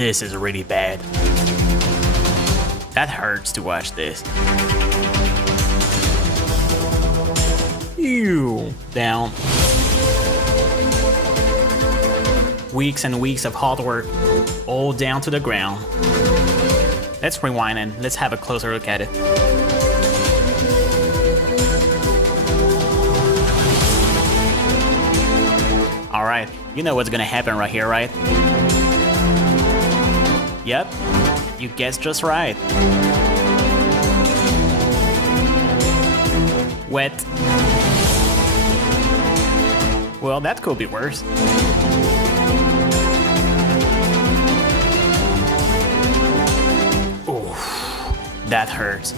This is really bad. That hurts to watch this. Ew. Down. Weeks and weeks of hard work, all down to the ground. Let's rewind and let's have a closer look at it. Alright, you know what's gonna happen right here, right? Yep, you guessed just right. Wet. Well, that could be worse. Oof, that hurts.